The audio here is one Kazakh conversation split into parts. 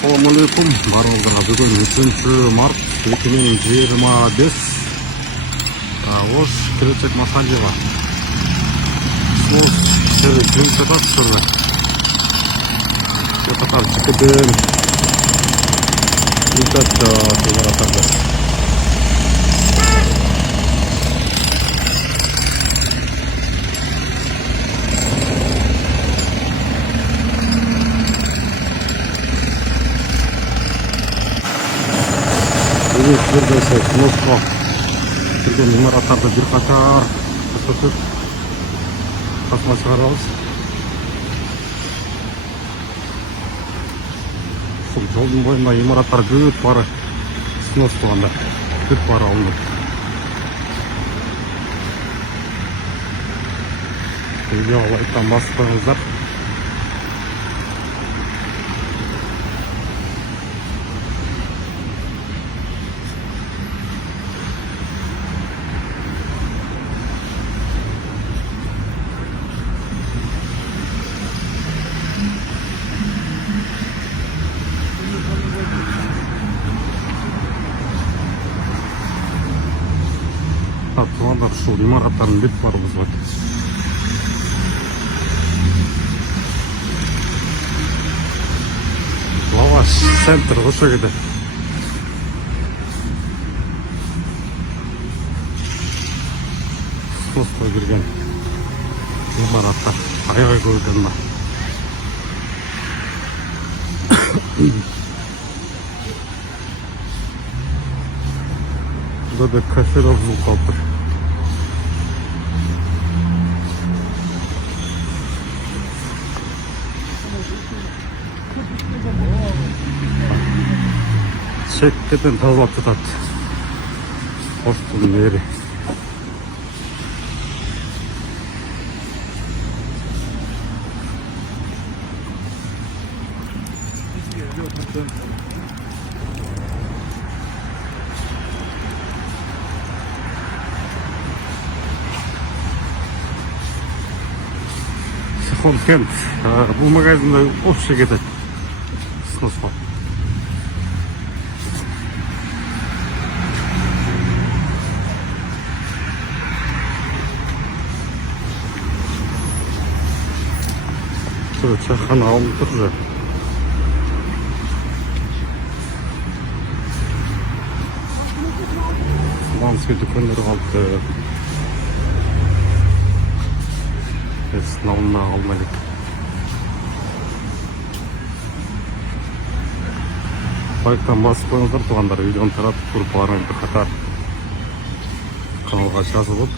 Assalamualaikum барлығына. Бүгін 3 март 2025. Ош Кречек Масальева. Снос серый принципат шуры. Я татар чикиден. Принципат шуры. Сіздерді нұсқа келген имараттарды бір қатар көрсетіп қасыма шығарамыз. Сол жолдың бойында имараттар көп бары снос болғанда көп бары алынды. Видео лайктан басып қойыңыздар. Туғандар шул имараттарын бет барымыз бар. Лаваш центр ғышы кеді. Сосқа кірген имараттар аяғай көрген ба. Burada da kafe razı kaldır. Şekketten tazalap tutat. Hoşçakalın yeri. Кент. Бұл магазинда общий кетеді. Снос бар. Чайхана алынып тұр же. Сланский дүкендер қалды. Сынауына алмайлық. Лайктан басып қойыңыздар, туғандар видеоны таратып группалармен бір қатар каналға жазылып.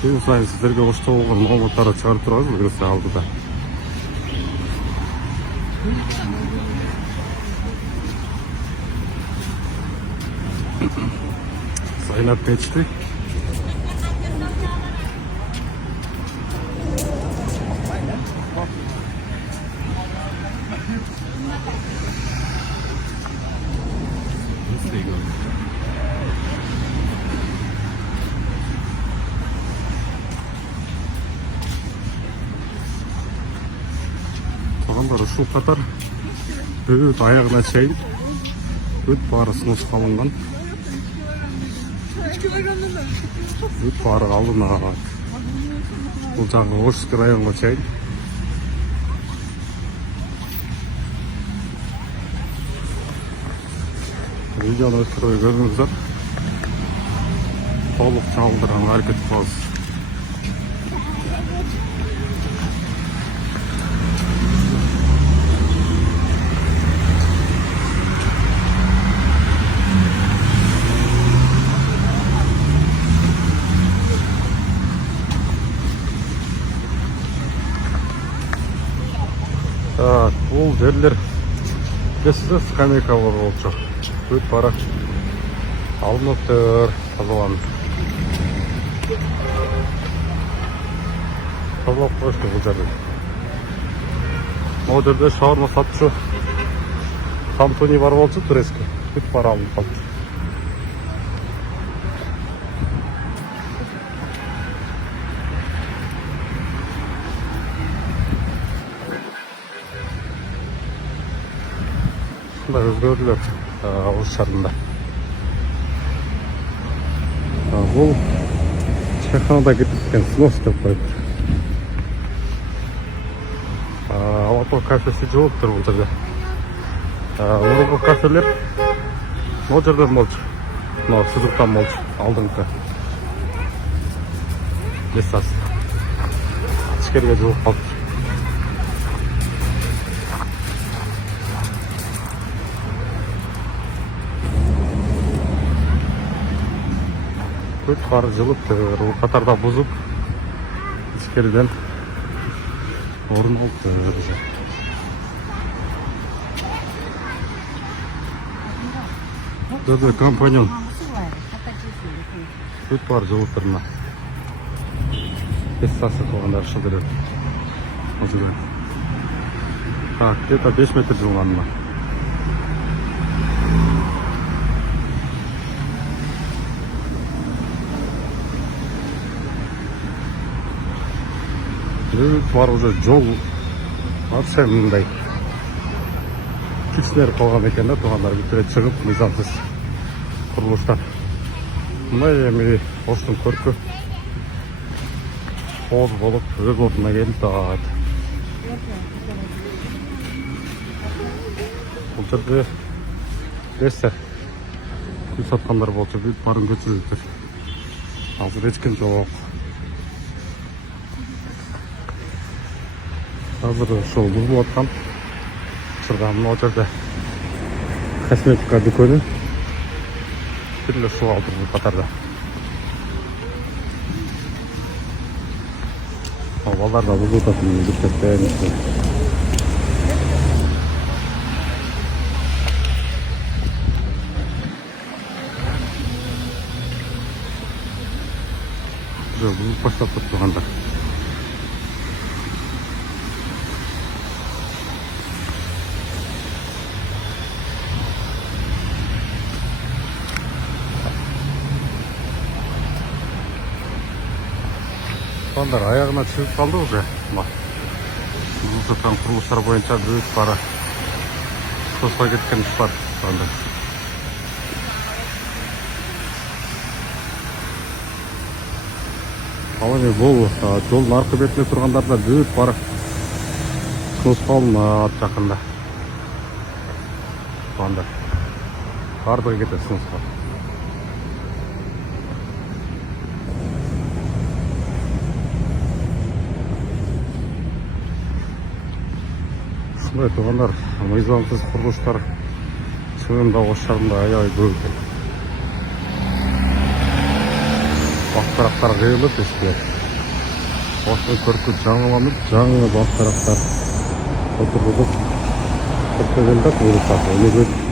Кейін сайын сіздерге ошта болған мағлұматтарды шығарып тұрғыз білгісі алдыда. Сайынат печті. Туғандар ұшыл қатар өт аяғына шейін өт бары снос қалынған. Өт бары қалына бұл жағы Ошский районға шейін. Видеоны өткірі көріңіздер. Толық чалдырған әрекет қылыз. Бұл жерлер кесі скамейка бар болып жоқ. Өт бары алынып тұр, тазаланып. Тазалап қойышты бұл жерде. Ол жерде шауырма сатушы Антони бар болшы турецкий. Өт бары алынып қалды. ушундай өзгөрүүлөр Ош шаарында. Бул чайханада кеткен снос деп коюп. Алапа кафеси жооптур бул жерде. Мурунку кафелер могу жерден болчу. Мына сызыктан болчу, алдыңкы. Лесас. Ичкериге жууп калды. Көт бары жылып, катарда бузуп, ичкериден орун алды. Burada kampanyon. Көт бары жылып турна. Эссасы кылганда шылдырып. Озур. Так, где-то 5 метр жылганына. Бар уже жол вообще мындай кичинер калган экен да, туугандар бүтүрө чыгып мыйзамсыз курулуштар. Мындай эми Оштун көркү кооз болуп өз ордуна келип атат. Бул жерде эсе үй саткандар болчу, бүт барын көчүрүптүр. Азыр эч ким жок. Азыр ошол бузулуп аткан чырда мына жерде косметика дүкөнү бир эле суу алдыр бул катарда. Балдар да бузулуп атат бүткөттөн. Бузулуп баштап тургандар. Onlar ayağına çıkıp kaldı уже. Бул жаткан курулуштар боюнча бүт бары соско кеткен іш бар. Ал эми бул жолдун аркы бетинде тургандар да бүт бары соско алынат жакында. Бардыгы кетет соско. Ушундай туугандар, мыйзамсыз курулуштар чынында Ош шаарында аябай көп экен. Бак-дарактар кыйылып эске. Оштун көркү жаңыланып, жаңы бак-дарактар отурулуп, көптөгөн да кыйылып жатат.